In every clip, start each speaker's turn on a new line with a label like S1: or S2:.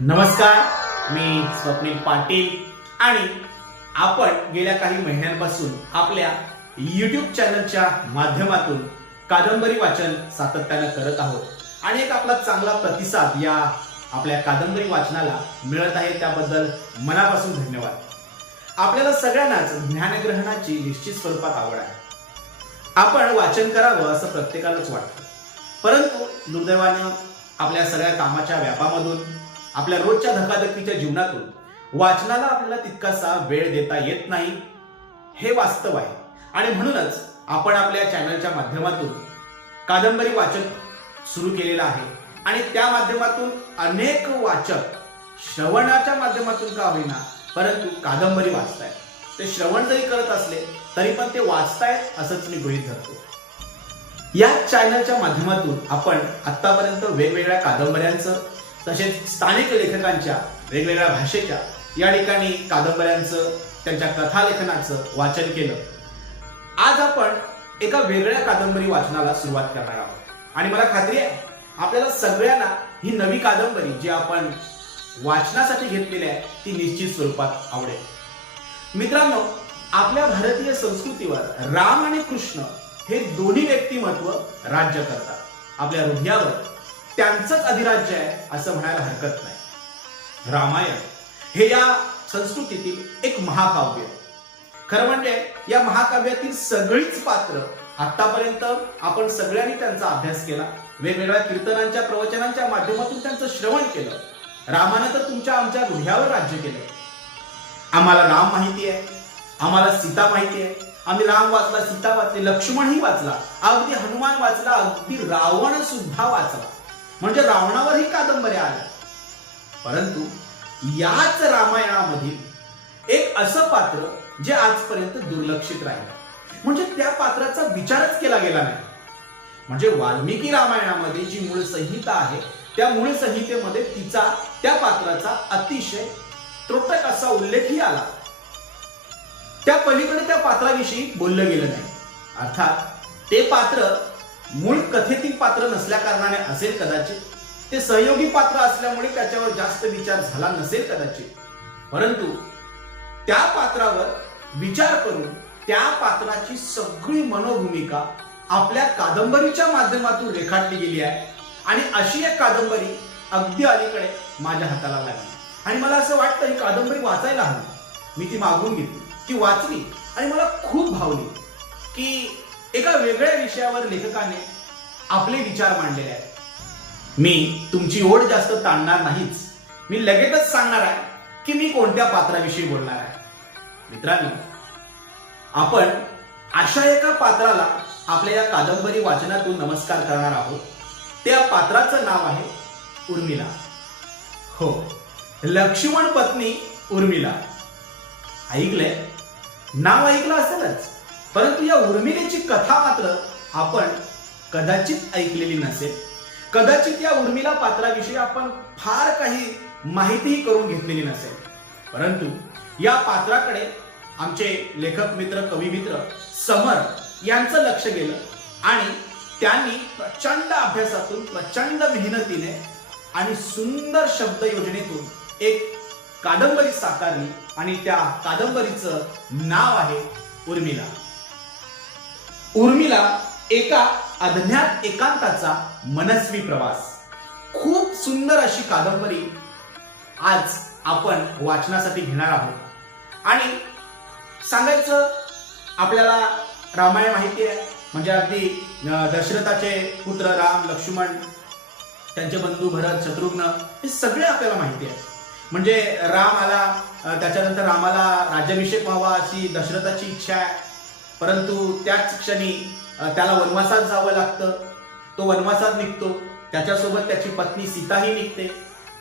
S1: नमस्कार मी स्वप्नील पाटील आणि आपण गेल्या काही महिन्यांपासून आपल्या युट्यूब चॅनलच्या माध्यमातून कादंबरी वाचन सातत्यानं करत आहोत. आणि एक आपला चांगला प्रतिसाद या आपल्या कादंबरी वाचनाला मिळत आहे त्याबद्दल मनापासून धन्यवाद. आपल्याला सगळ्यांनाच ज्ञानग्रहणाची निश्चित स्वरूपात आवड आहे. आपण वाचन करावं असं प्रत्येकालाच वाटतं. परंतु दुर्दैवानं आपल्या सगळ्या कामाच्या व्यापामधून आपल्या रोजच्या धकाधकीच्या जीवनातून वाचनाला आपल्याला तितकासा वेळ देता येत नाही हे वास्तव आहे. आणि म्हणूनच आपण आपल्या चॅनलच्या माध्यमातून कादंबरी वाचन सुरू केलेलं आहे. आणि त्या माध्यमातून अनेक वाचक श्रवणाच्या माध्यमातून का होईना परंतु कादंबरी वाचतायत. ते श्रवण जरी करत असले तरी पण ते वाचतायत असंच मी गृहीत धरतो. या चॅनलच्या माध्यमातून आपण आतापर्यंत वेगवेगळ्या कादंबऱ्यांचं तसेच स्थानिक लेखकांच्या वेगवेगळ्या भाषेच्या या ठिकाणी कादंबऱ्यांचं त्यांच्या कथालेखनाचं वाचन केलं. आज आपण एका वेगळ्या कादंबरी वाचनाला सुरुवात करणार आहोत. आणि मला खात्री आहे आपल्याला सगळ्यांना ही नवी कादंबरी जी आपण वाचनासाठी घेतलेली आहे ती निश्चित स्वरूपात आवडेल. मित्रांनो आपल्या भारतीय संस्कृतीवर राम आणि कृष्ण हे दोन्ही व्यक्तिमत्व राज्य करतात. आपल्या हृदयावर त्यांचंच अधिराज्य आहे असं म्हणायला हरकत नाही. रामायण हे या संस्कृतीतील एक महाकाव्य आहे. खरं म्हणजे या महाकाव्यातील सगळीच पात्र आतापर्यंत आपण सगळ्यांनी त्यांचा अभ्यास केला वेगवेगळ्या कीर्तनांच्या प्रवचनांच्या माध्यमातून त्यांचं श्रवण केलं. रामानं तर तुमच्या आमच्या हृदयावर राज्य केलं. आम्हाला राम माहिती आहे आम्हाला सीता माहिती आहे. आम्ही राम वाचला सीता वाचली लक्ष्मणही वाचला अगदी हनुमान वाचला अगदी रावण सुद्धा वाचला. म्हणजे रावणावर ही कादंबऱ्या आल्या. परंतु याच रामायणामधील एक असं पात्र जे आजपर्यंत दुर्लक्षित राहिलं. म्हणजे त्या पात्राचा विचारच केला गेला नाही. म्हणजे वाल्मिकी रामायणामध्ये जी मूळ संहिता आहे त्या मूळ संहितेमध्ये तिचा त्या पात्राचा अतिशय त्रोटक असा उल्लेखही आला. त्या पलीकडे त्या पात्राविषयी बोललं गेलं नाही. अर्थात ते पात्र मूळ कथेतील पात्र नसल्या कारणाने असेल कदाचित. ते सहयोगी पात्र असल्यामुळे त्याच्यावर जास्त विचार झाला नसेल कदाचित. परंतु त्या पात्रावर विचार करून त्या पात्राची सगळी मनोभूमिका आपल्या कादंबरीच्या माध्यमातून रेखाटली गेली आहे. आणि अशी एक कादंबरी अगदी अलीकडे माझ्या हाताला लागली. आणि मला असं वाटतं ही कादंबरी वाचायला हवी. मी ती मागून घेतली. ती वाचली आणि मला खूप भावली की एका वेगळ्या विषयावर लेखकाने आपले विचार मांडलेले आहेत. मी तुमची ओढ जास्त ताणणार नाहीच. मी लगेचच सांगणार आहे की मी कोणत्या पात्राविषयी बोलणार आहे. मित्रांनो आपण अशा एका पात्राला आपल्या या कादंबरी वाचनातून नमस्कार करणार आहोत. त्या पात्राचं नाव आहे उर्मिला. हो लक्ष्मण पत्नी उर्मिला. ऐकलंय? नाव ऐकलं असेलच? परंतु या उर्मिलेची कथा मात्र आपण कदाचित ऐकलेली नसेल. कदाचित या उर्मिला पात्राविषयी आपण फार काही माहितीही करून घेतलेली नसेल. परंतु या पात्राकडे आमचे लेखक मित्र कवी मित्र समर यांचं लक्ष गेलं आणि त्यांनी प्रचंड अभ्यासातून प्रचंड मेहनतीने आणि सुंदर शब्द योजनेतून एक कादंबरी साकारली आणि त्या कादंबरीचं नाव आहे उर्मिला. उर्मिला एका अज्ञात एकांताचा मनस्वी प्रवास. खूप सुंदर अशी कादंबरी आज आपण वाचनासाठी घेणार आहोत. आणि सांगायचं आपल्याला रामायण माहिती आहे. म्हणजे अगदी दशरथाचे पुत्र राम लक्ष्मण त्यांचे बंधू भरत शत्रुघ्न हे सगळे आपल्याला माहिती आहे. म्हणजे राम आला त्याच्यानंतर रामाला राज्याभिषेक व्हावा अशी दशरथाची इच्छा आहे. परंतु त्याच क्षणी त्याला वनवासात जावं लागतं. तो वनवासात निघतो. त्याच्यासोबत त्याची पत्नी सीताही निघते.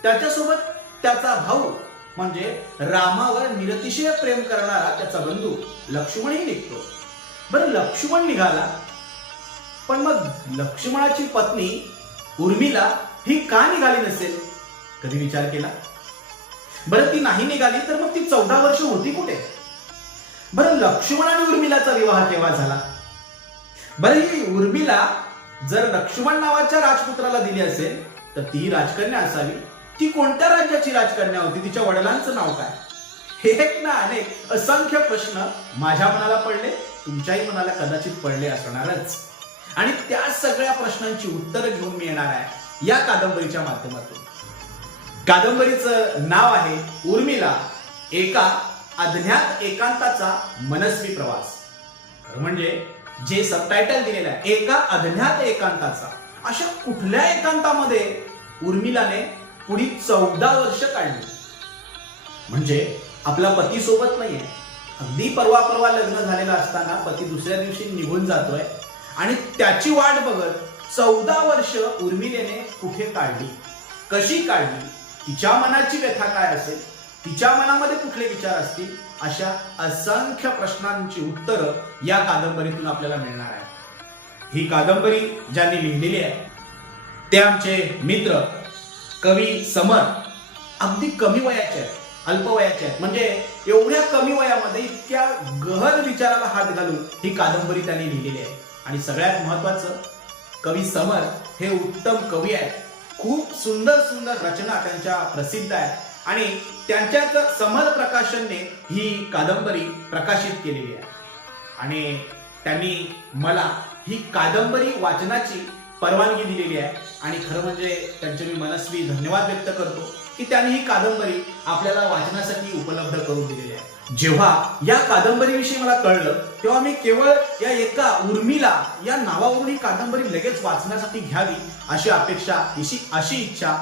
S1: त्याच्यासोबत त्याचा भाऊ म्हणजे रामावर निरतिशय प्रेम करणारा त्याचा बंधू लक्ष्मणही निघतो. बरं लक्ष्मण निघाला. पण मग लक्ष्मणाची पत्नी उर्मिला ही का निघाली नसेल? कधी विचार केला? बरं ती नाही निघाली तर मग ती चौदा वर्ष होती कुठे? बरं लक्ष्मण आणि उर्मिलाचा विवाह केव्हा झाला? बरं ही उर्मिला जर लक्ष्मण नावाच्या राजपुत्राला दिली असेल तर ती राजकन्या असावी. ती कोणत्या राज्याची राजकन्या होती? तिच्या वडिलांचं नाव काय? हे एक ना अनेक असंख्य प्रश्न माझ्या मनाला पडले तुमच्याही मनाला कदाचित पडले असणारच. आणि त्या सगळ्या प्रश्नांची उत्तरं घेऊन मी येणार आहे या कादंबरीच्या माध्यमातून. कादंबरीचं नाव आहे उर्मिला एका अज्ञात एकांताचा मनस्वी प्रवास. खरं म्हणजे जे सबटायटल दिलेलं आहे एका अज्ञात एकांताचा अशा कुठल्या एकांतामध्ये उर्मिलाने पुढील चौदा वर्ष काढली? म्हणजे आपला पती सोबत नाहीये. अगदी परवा परवा लग्न झालेलं असताना पती दुसऱ्या दिवशी निघून जातोय आणि त्याची वाट बघत चौदा वर्ष उर्मिलेने कुठे काढली? कशी काढली? तिच्या मनाची व्यथा काय असेल? तिच्या मनामध्ये कुठले विचार असतील? अशा असंख्य प्रश्नांची उत्तरं या कादंबरीतून आपल्याला मिळणार आहे ही कादंबरी ज्यांनी लिहिलेली आहे ते आमचे मित्र कवी समर अगदी कमी वयाचे आहेत अल्प वयाचे आहेत. म्हणजे एवढ्या कमी वयामध्ये इतक्या गहन विचाराला हात घालून ही कादंबरी त्यांनी लिहिलेली आहे. आणि सगळ्यात महत्वाचं कवी समर हे उत्तम कवी आहेत. खूप सुंदर सुंदर रचना त्यांच्या प्रसिद्ध आहेत. आणि त्यांच्याच समर प्रकाशनने ही कादंबरी प्रकाशित केलेली आहे. आणि त्यांनी मला ही कादंबरी वाचनाची परवानगी दिलेली आहे. आणि खरं म्हणजे त्यांचे मी मनस्वी धन्यवाद व्यक्त करतो की त्यांनी ही कादंबरी आपल्याला वाचनासाठी उपलब्ध करून दिलेली आहे. जेव्हा या कादंबरीविषयी मला कळलं तेव्हा मी केवळ या एका उर्मिला या नावावरून ही कादंबरी लगेच वाचण्यासाठी घ्यावी अशी अपेक्षा अशी अशी इच्छा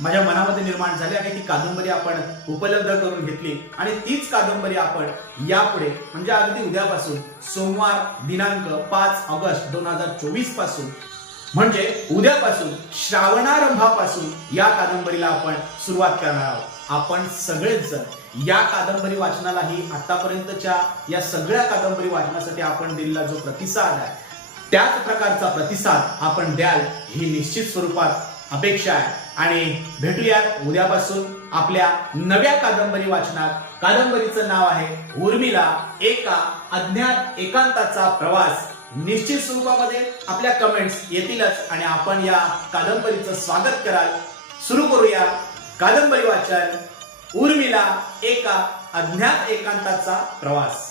S1: माझ्या मनामध्ये निर्माण झाली आणि ती कादंबरी आपण उपलब्ध करून घेतली. आणि तीच कादंबरी आपण यापुढे म्हणजे अगदी उद्यापासून सोमवार दिनांक पाच ऑगस्ट दोन हजार चोवीसपासून म्हणजे उद्यापासून श्रावणारंभापासून या कादंबरीला आपण सुरुवात करणार आहोत. आपण सगळेच जण या कादंबरी वाचनालाही आतापर्यंतच्या या सगळ्या कादंबरी वाचनासाठी आपण दिलेला जो प्रतिसाद आहे त्याच प्रकारचा प्रतिसाद आपण द्याल ही निश्चित स्वरूपात अपेक्षा आहे. आणि भेटूयात उद्यापासून आपल्या नव्या कादंबरी वाचनात. कादंबरीचं नाव आहे उर्मिला एका अज्ञात एकांताचा प्रवास. निश्चित स्वरूपामध्ये आपल्या कमेंट्स येतीलच आणि आपण या कादंबरीचं स्वागत कराल. सुरू करूया कादंबरी वाचन. उर्मिला एका अज्ञात एकांताचा प्रवास.